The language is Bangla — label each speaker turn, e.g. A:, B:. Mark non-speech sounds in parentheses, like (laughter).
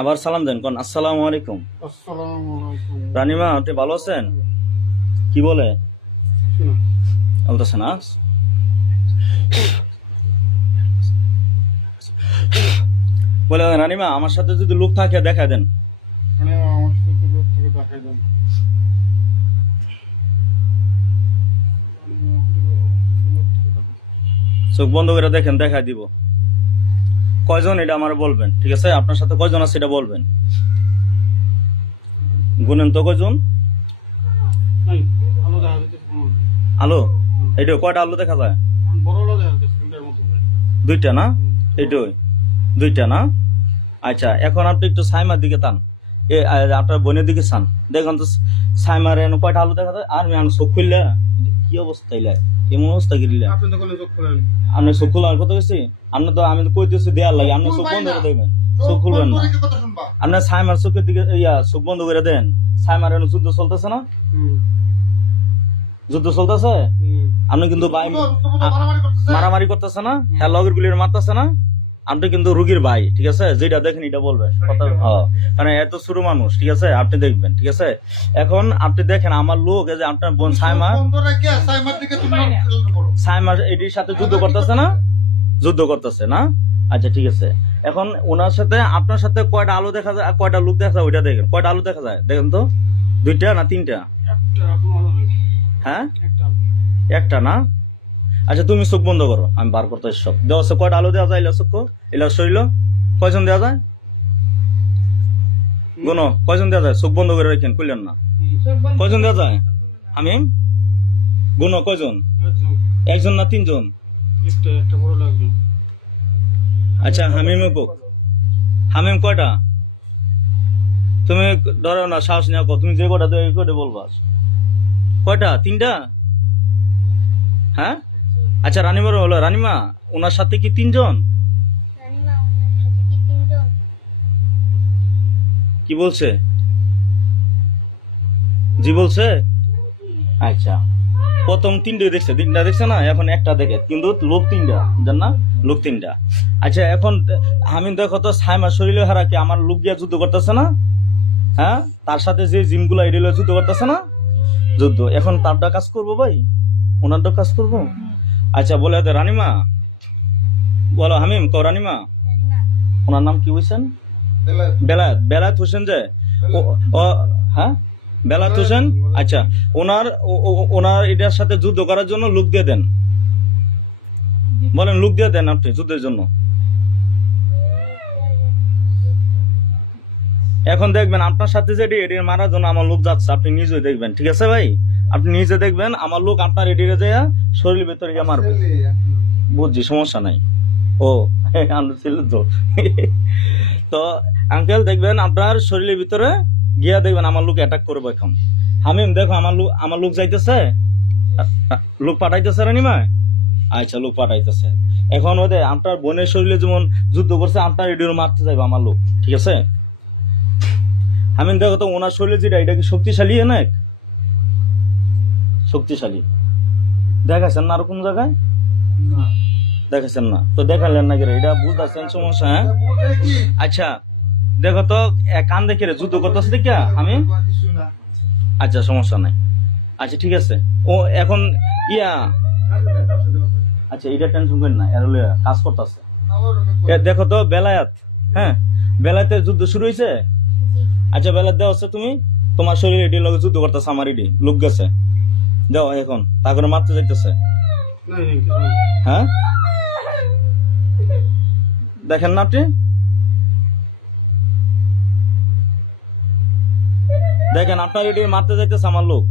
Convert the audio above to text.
A: আবার সালাম দেন কোন আসসালামু আলাইকুম।
B: আসসালামু আলাইকুম।
A: রানিমা আপনি ভালো আছেন? কি বলে? বলতেছে না বলে রানিমা আমার সাথে যদি লোক থাকে দেখা দেন। চোখ বন্ধ করে দেখেন দেখা দিব। কয়জন এটা আমার বলবেন ঠিক আছে? আপনার সাথে কয়জন আছে এটা বলবেন? গুনেন তো কয়জন?
B: আলো
A: এটা কয়টা আলো দেখা যায়। দুইটা না? এইটাই দুইটা না? আচ্ছা এখন আপনি একটু সাইমার দিকে টান এ আপনার বোনের দিকে চান। দেখুন তো সাইমার এনে কয়টা আলো দেখা যায়? আর আমি চোখ খুললে? কি অবস্থা এমন অবস্থা গিরিলে।
B: আপনি চোখ
A: খুলার কথা গেছি? আপনি তো আমি কইতেছি লাগে আপনি চোখ বন্ধ করে দেখবেন চোখ খুলবেন না। আপনার সাইমার চোখের দিকে ইয়া চোখ বন্ধ করে দেন। সাইমার যুদ্ধ চলতেছে না? যুদ্ধ চলতেছে? আপনি কিন্তু ভাই
B: মারামারি করতেছে।
A: না? হ্যাঁ লগের গুলির মারতেছে না? আপনি কিন্তু রুগীর ভাই ঠিক আছে? যেটা দেখেন এটা বলবেন। কথা হ্যাঁ। মানে এত ছোট মানুষ ঠিক আছে? আপনি দেখবেন ঠিক আছে? এখন আপনি দেখেন আমার লোক যে আপনার বোন সাইমা
B: সাইমার
A: এটির সাথে যুদ্ধ করতেছে না? যুদ্ধ করতেছে না? আচ্ছা ঠিক আছে। এখন ওনার সাথে আপনার সাথে কয়টা আলো দেখা যায় কয়টা লোক দেখা যায় ওইটা দেখেন। কয়টা আলো দেখা যায় দেখেন তো? দুইটা না তিনটা। হ্যাঁ?
B: একটা।
A: না? আচ্ছা তুমি চোখ বন্ধ করো আমি বার করতে সব। দেওয়া আছে কয়টা আলো দেওয়া যায় এলা চোখ এলা শরীর কয়জন দেওয়া যায়? গুণ কয়জন দেওয়া যায়? চোখ বন্ধ করে রাখেন খুললেন না। কয়জন দেওয়া যায়? আমি গুণ কয়জন।
B: একজন
A: না তিনজন?
B: একটা একটা বড় লাগবে
A: আচ্ছা হামিমে কোক হামিম কয়টা? তুমি ধরো না সাহস নেওয়া কো, তুমি যে কটা দেবে কটা বলবা। কয়টা? তিনটা? হ্যাঁ? আচ্ছা রানিমার হলো রানিমা ওনার সাথে কি তিনজন?
C: রানিমা ওনার সাথে কি তিনজন?
A: কি বলছে? জি বলছে? আচ্ছা। প্রথম তিনটে দেখছে তিনটা দেখছে না? এখন একটা দেখে। কিন্তু লোক তিনটা জান না? লোক তিনটা। আচ্ছা এখন আমি দেখো তো সাইমার শরীরে হারা কি আমার লোক দিয়ে যুদ্ধ করতেছে না? হ্যাঁ? তার সাথে যে জিমগুলো এডিলে যুদ্ধ করতেছে না? যুদ্ধ। এখন তারটা কাজ করব ভাই? ওনারটা কাজ করব? আচ্ছা বলে দে রানিমা। বলো হামিম কো রানিমা। ওনার নাম কি হয়েছেন বেলায়েত। বেলায়েত। হোসেন যে? ও হ্যাঁ? বেলায়েত হোসেন আচ্ছা ওনার ওনার এটার সাথে যুদ্ধ করার জন্য লোক দিয়ে দেন। বলেন লোক দিয়ে দেন আপনি যুদ্ধের জন্য। এখন দেখবেন আপনার সাথে যেটি এটির মারার জন্য আমার লোক যাচ্ছে আপনি নিজেই দেখবেন ঠিক আছে ভাই? আপনি নিজে দেখবেন আমার লোক আপনার এটিরে যায় শরীর ভেতরে গিয়ে মারবে। বুঝছি সমস্যা নাই। ও (laughs) আমরা ছিল তো। (laughs) তো আঙ্কেল দেখবেন আপনার শরীরের ভিতরে গিয়া দেখবেন আমার লোক অ্যাটাক করব এখন। হামিম দেখো আমার লোক আমার লোক যাইতেছে? লোক পাঠাইতেছে রানিমা? আচ্ছা লোক পাঠাইতেছে। এখন ওদের আপনার বোনের শরীরে যেমন যুদ্ধ করছে আপনার এডিও মারতে যাইবে আমার লোক ঠিক আছে? হামিম দেখো তো ওনার শরীরে যেটা এটা কি শক্তিশালী না শক্তিশালী। দেখাছেন না আর কোন জায়গায়?
B: না।
A: দেখাছেন না। তো দেখালেন না কি? এটা বুঝতেছেন সমস্যা হ্যাঁ? আচ্ছা। দেখো তো কান দেখে রে? যুদ্ধ করতেছে দেখিয়া আমি? আচ্ছা সমস্যা নাই। আচ্ছা ঠিক আছে। ও এখন ইয়া আচ্ছা এটা টেনশন করেন না এর হলে কাজ করতেছে। দেখো তো বেলায়াত হ্যাঁ? বেলায়াতের যুদ্ধ শুরু হয়েছে আচ্ছা বেলায়াত দেওয়া হচ্ছে তুমি। তোমার শরীরে এটি লগে যুদ্ধ করতেছে আমার এটি। লোক গেছে। দেও এখন। তারপরে মারতে যাইতেছে। হ্যাঁ? দেখেন না আপনি? দেখেন আপনার এটি মারতে যাইতেছে আমার লোক।